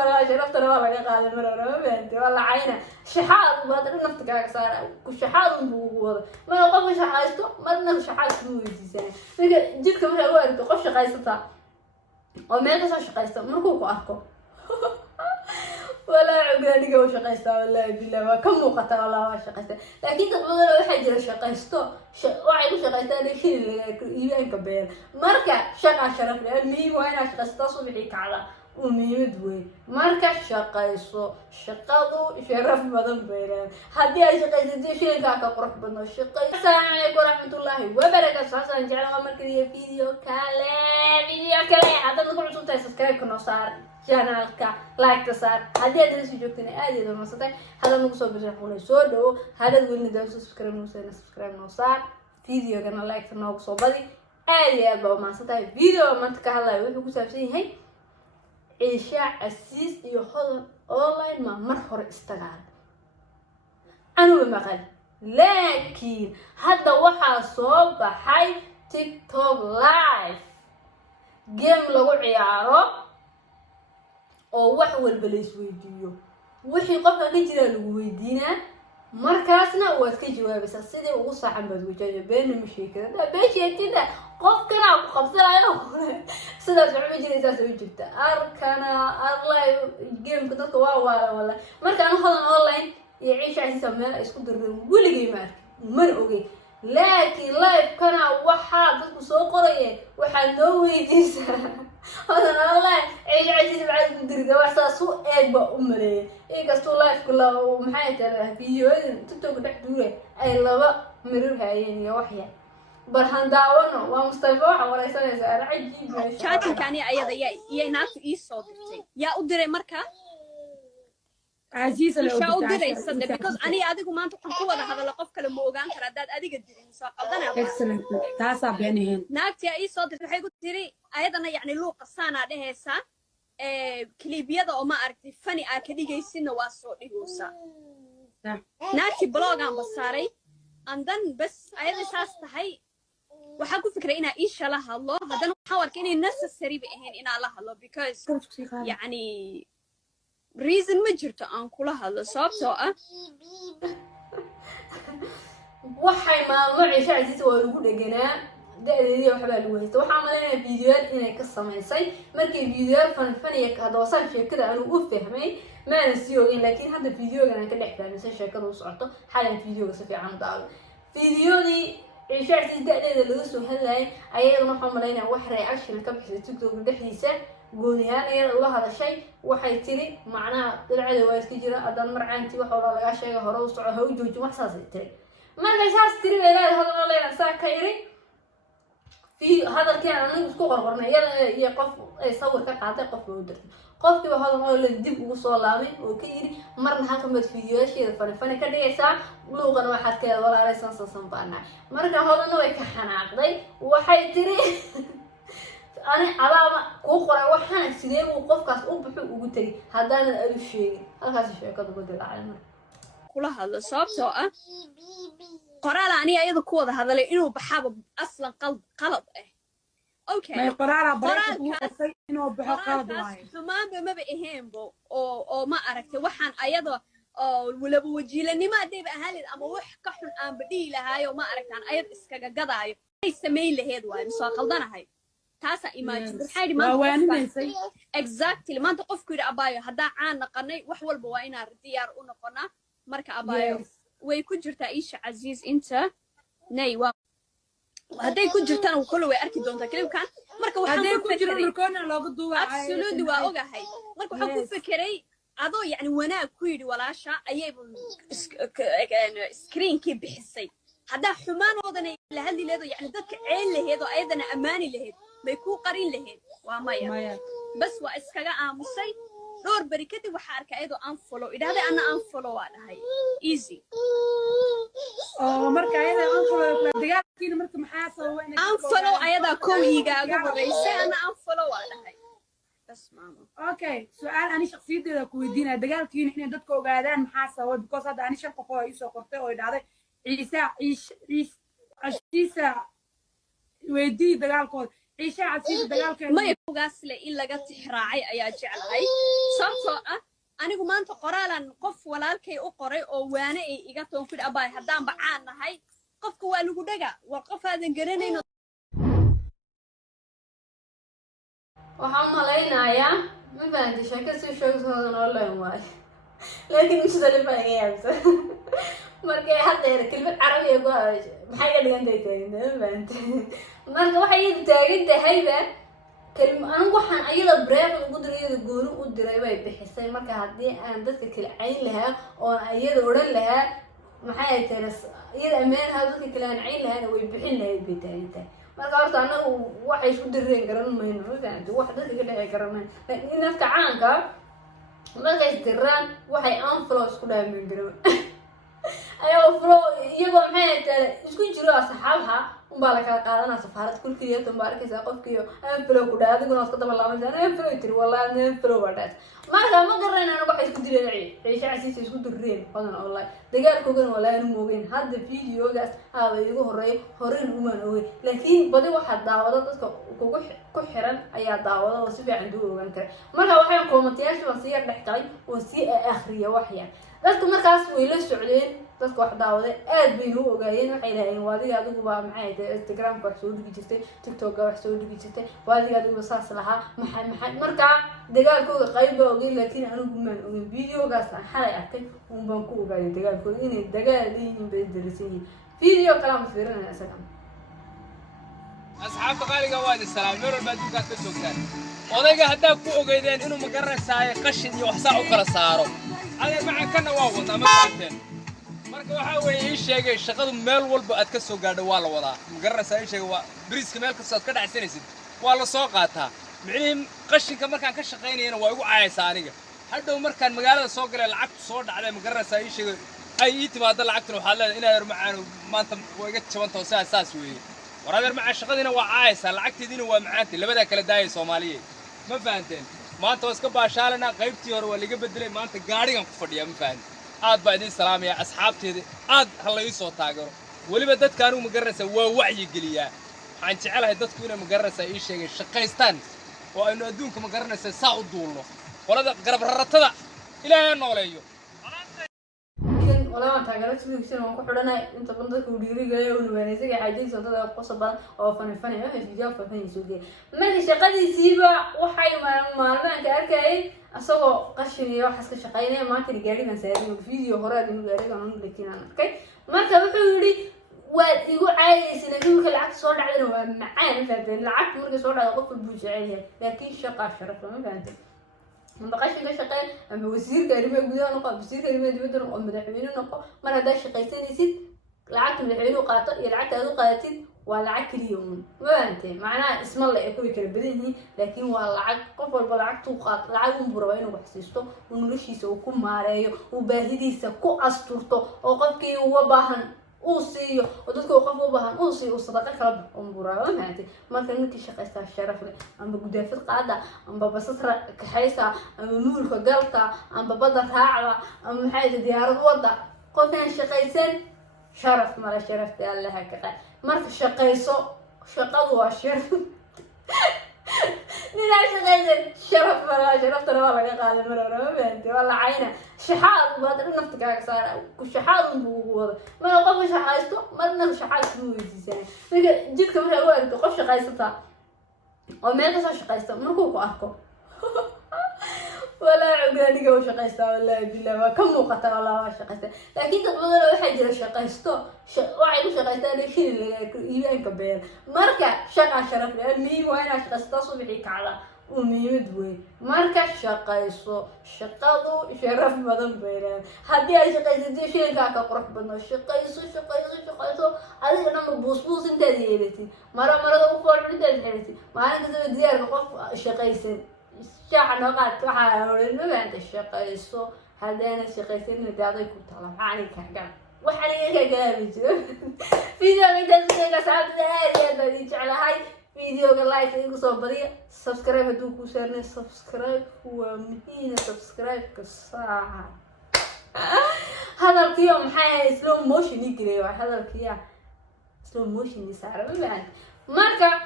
ولا شرفت أنا ولا قاعدة مرة بنتي ولا عينه شحال وهذا نفتك صار كشحال وهذا ما لو قف شحالته ما لنا شحال كويس يعني جيت كم شهر وقت قف شقايسته وما يقص شقايسته مركو أركو ولا عقاني جو شقايسته والله بالله كم وقتها والله شقايسته لكن تقول له حاجة شقايسته وعيد شقايسته لكن يبين كبير مركا شقا شرف المهم وين شقايسته صبحي كعلا وميمد وين مركا شقايسو شقادو شرف بدن بينان هدي أي شقايسة شيء كاكا قرح بدنا شقايسة السلام عليكم ورحمة الله وبركاته ساسا نجعل مركزية فيديو كلا هذا نقول عشان تسكريب كنا صار channelka like تصار هذه أدري شو جبتني أدري ده مثلا هذا نقصه بجرحونه سودو هذا تقولني ده سبسكرايب نصار فيديو كنا لايك نقصه بدي أدري أبغى مثلا فيديو ما تكهلا يقول كوسا بسين هاي إشاع أسيس يحضر أونلاين ما مرحور استقال أنا بمقال لكن هذا واحد صوب حي تيك توك لايف جيم لو عياره oo wax walba la isweydiiyo wixii qofka ka jira lagu weydiinaa markaasna waad ka jawaabaysaa sidii ugu saxan baad wajahdo been ma sheekada been sheekada qofkana ku qabsanayo sidaas wuxuu jiraysaa soo jirta arkana allah game-ka dadka waa wala marka aan hadan online iyo ciishaasi sameen isku direen weligay ma arkin mar ogey laakiin live kana waxa dadku soo qorayeen waxa loo weydiisaa هذا والله إيش عجيب بعد قدر جواسة سوء إجبا أمري إيه كستو لايف كله ومحيط فيديو تكتب تحدوله أي لبا مرورها يعني وحيا برهان دعوانا ومصطفى ولا يسأل عجيب شاتي كاني أيضا يا ناس إيصاد يا أدري مركا عزيزة لو شو أدري صدق because أنا أديكم ما أنتم قوة هذا لقف كلام موجان كرداد أديك الدين ساقدنا excellent تاسع بينهن ناكتي إيصاد الحين قلت تري أيضا يعني لو قصانا ده هسا كليبيا أو ما أعرف فني أكيد جيسين واسو يوسا ناكتي بلوغ عن بصاري عندن بس أيضا ساس تهاي وحكوا فكرينا إيش الله الله هذا نحاول كأني الناس السريع بهن إن الله الله because يعني reason ما جرت أن كلها هذا صاب سواء waxay maalmaciisha casiis waa lagu dhaganaa da'deedii waxba lagu haysto waxa malayna fiidiyool inay ka sameysay markii fiidiyool fanfaniya ka doosan sheekada aanu u fahmay maana sii ogin laakiin hadda fiidiyoogan ka dhex fahmisay sheekada u socoto xalan fiidiyooga si fiican u daawado fiidiyoodii ciisha casiis da'deeda laga soo hadlayay ayadana waxa malayna wax reaction ka bixisay TikTok dhexdiisa goonihaan ayada ula hadashay waxay tiri macnaha dilcada waa iska jira adan marcaanti wax wala laga sheegay hore u soco ha u joojin wax saas ay tiri markay saas tiri weelay hadal leena saa ka yiri fi hadalkii aan isku qorqornay iyo qof ay sawir ka qaaday qof loo dirtay qofkii waxa hadal oo dib ugu soo laabay oo ka yiri marna halka mid fiidiyoosheeda fani ka dhigaysaa luuqan waxaad ka walaalaysan sanbaana marka hadalna way ka xanaaqday waxay tiri أنا على كوخرة وحنا سيدي وقفكاس أوبحو وقتلي هذا أنا ألف شيء هذا الشيء كذا بدل العالم كلها هذا صاب سواء قرار أني أيضا كوضة هذا لأنه بحابب أصلا قلب أوكي ما قرار بريك إنه بحقاب حمام ما بإهم بو أو ما أعرف وحن أيضا ولا بوجي لأني ما أدري بأهل أما وح كحن أم بدي لها يوم ما أعرف عن أيضا إسكا قضايا يسمين له هذا مساق قلدنا هاي تاسع إيماجين الحين ما exactly ما أنت قف كير أبايو هذا عنا قناي وحول بواينا رديار ونقنا مرك أبايو ويكون جرت عيش عزيز أنت نايوا هذا يكون جرتنا وكله ويأكيد دون تكلم كان مرك هذا يكون جرت مركونا لو قدوا absolutely وأوجا هاي مرك حكوا فكري عضو يعني وانا كير ولا شيء أيب سكرين كي بحسي هذا حمان وضنا لهذي لهذا يعني ذاك عين لهذا أيضا أماني لهذا بيكون قرين لهن ومايا بس واسكاغا امسي دور بركتي waxa arka ayado aan follow idhaade ana aan follow wadahay easy marka ayada aan follow dagaalkiina marka maxaa sababay in aan follow ayada kooyigaaga horeysay ana aan follow wadahay bas maamo okay su'aal ani shakhsiyadeeda ku weydiinaa dagaalkiina inay dadka ogaadaan maxaa sababay because hadda ani shan qof oo ii soo qortay oo idhaade ciisa weydii dagaalkooda إيش عسير دجال كان ما يبغى أصله إلا قط حراعي أيا جعلهاي صمت sababtoo ah anigu maanta qoraalan qof walaalkay u qoray oo waana ay iga toon ku dhaabay hadaan bacaan nahay qofka waa lagu dhaga war qof aadan garanayno waxaan malaynayaa ma fahanti sheeko si sheegtoodan online waay laakiin musdalifa iga yaabsan markay haddeer kelmad carabi ku hadashay maxay ka dhigan tahay ma fahanti marka waxay iyadu taagan tahayba anigu waxaan ayada break ugu diray iyada gooni u diray bay bixisay marka haddii aan dadka kala cayn lahaa oo ayada odhan lahaa maxay tahay iyada ammaanaha dadka kala aan cayn lahaana way bixin lahayd bay taagan tahay marka horta anagu waxay isku direen garan mayno ma fahanti wax dadka ka dhexey garanay laakiin dadka caanka markay isdiraan waxay unfollow isku dhaamin garan ayaa follow iyagoo maxay tahay isku jiro asxaabha umbaa la kala qaadanaa safaarad kulkiiya tan baa arkaysaa qofkiiyo unfollow ku dhaay adiguna iska daba laabanaysaa unfollow tiri wallahi unfollow waa dhaas marka ma garanayna anagu waxay isku direen ciisha casiisa isku direen badan online dagaalkoogana wallahi anu moogeen hadda videogaas aaba igu horreyn umaan ogey laakiin badi waxaa daawado dadka kugu ku xiran ayaa daawado oo si fiican duu ogaan kara marka waxay koomatiyaasha waan sii dhex galay oo sii akhriya waxyar dadku markaas way la socdeen dadka wax daawaday aad bay noo ogaayeen waxay leeyihiin waadiga adigu baa maxay tahay Instagram wax soo dhigi jirtay TikTok wax soo dhigi jirtay waadiga adigu saas lahaa maxay marka dagaalkooda qayb baa ogay laakiin anigu ma ogin videogaas aan xalay arkay uun baan ku ogaayay dagaalkooda inay dagaal leeyihiin bay darisan video kala ma fiirinayna isaga asxaabta qaaliga waa idin salaam meel walba dukaad ka joogtaan odayga haddaa ku ogeydeen inuu magaranaysaay qashin iyo waxsaa u kala saaro adeer macankana waa wadaa ma fahanteen marka waxaa weeye ii sheegay shaqadu meel walba aad ka soo gaadho waa la wadaa magaranaysaa ii sheegay waa biriiska meel kastoo aad ka dhacsanaysid waa la soo qaataa micnihii qashinka markaan ka shaqaynayana waa igu caayaysaa aniga hadhow markaan magaalada soo galay lacagtu soo dhacday magaranaysaa ii sheegay ay ii timaado lacagtuna waxaad leedahay in adeer macaanu maanta waa iga jabantaho saas weeye war adeer macaan shaqadiina waa caayaysaa lacagteediina waa macaantay labadaa kala daayay soomaaliyeed ma fahanteen maanta waa iska baashaalanaa qaybtii hore waa laga bedelay maanta gaadhigan ku fadhiyaa ma fahanteen aad baa idin salaamaya asxaabteeda aad ha la ii soo taageero weliba dadka anigu magaranaysaa waa wacyi geliyaa waxaan jecelahay dadku inay magaranaysaa ii sheegeen shaqaystaan oo aynu adduunka magaranaysaa saa u duulno qolada garab raratada ilaahay nooleeyo والله أنت قالت لي كذا ما كحولنا أنت بندك وديري جاي ونبانيزك حاجة صوت هذا قصة بان أو فن ما في فيديو فن يسوي ما ليش قدي سيبا وحي ما أنا كأركاي أصلا قشني وحس كشقينا ما كان جاري من سيري فيديو هراء إنه جاري كانوا لكن أنا أوكي ما تبغى ويقول عايز إنه العكس صار علينا معانا فالعكس مرة صار على قف البوجعية لكن شقة شرف ما فهمت ما بقاش كذا شقين أما وزير كريمة جودة نقطة وزير كريمة جودة نقطة مدحمين نقطة مرة ده شقيتين يصير العكس مدحمين وقاطع العكس هذو قاطين والعكس اليوم ما أنت معناه اسم الله يكون كربديني لكن والعكس قفل بالعكس وقاطع العكس مبروين وبحسسته ونلش يسوقكم معايا وباهدي يسوق أسطورته وقفكي وباهن أوصي ودتك وقفوا بها أوصي وصدقة كلب أمبورا ما أنت ما كان ممكن شقيستها الشرف له أم بجودة في القعدة أم ببسطها كحيسة أم نور كجلطة أم ببدر هاعلة أم حاجة ديار الوضع قلنا شقيسين شرف ما لا شرف تقال لها كذا مرت شقيسو شقوا الشرف نلا شقيسين شرف ولا شرف ترى ولا قاعد مرة ما أنت ولا عينه شحاذ وهذا نفتك صار كشحاذ بوجود ما لو قف شحاذته ما لنا شحاذ موجود يعني جيت كم شيء وارد قف شقيسته وما يقص شقيسته مركوك أحكم ولا عقلاني جو شقيسته ولا بالله ما كم مقطع ولا شقيسته لكن تقول له حاجة شقيسته وعيد شقيسته ليشيل يبين كبير مركا شقة شرف المهم وين شقيسته صبحي كعلا وميمد وين مركز شقيسو شقادو شرف مدن بيران هدي أي شقيسو شيء كاكا قرح بدنا شقيسو هذا أنا بوسبوس أنت ديرتي مرة ده بقول أنت ديرتي ما أنا كذا بديار بقول شقيسين شحن وقت وحاول ما أنت شقيسو هذا أنا شقيسين نداعي كنت على حاني كعجان وحاني كعجان فيديو من تسمية صعب ده يا بدي على هاي فيديو لايك إنكم صوبرية سبسكرايب هدوكوا شارنا سبسكرايب هو مهينة سبسكرايب كالساعة هذا الكيوم حي سلو موشن يجري هذا الكيوم سلو موشن يسعر ما بعد مركا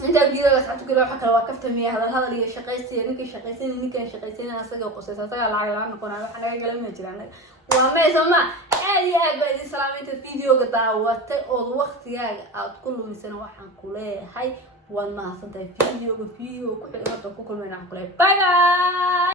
انت فيديو ساعتك لو حكى لو كفت مية هذا اللي شقيستي نيكي شقيستي نيكي شقيستي انا اسقى قصص اسقى العقل انا كنا waxaan naga galma jiraan waa meesama aadi aad baa idin salaameynta video-ga daawatay oo waqtigaaga aad ku lumisan waxaan ku leeyahay waad mahadsantahay video ku xidhan ku kulmayna ku leeyahay bye bye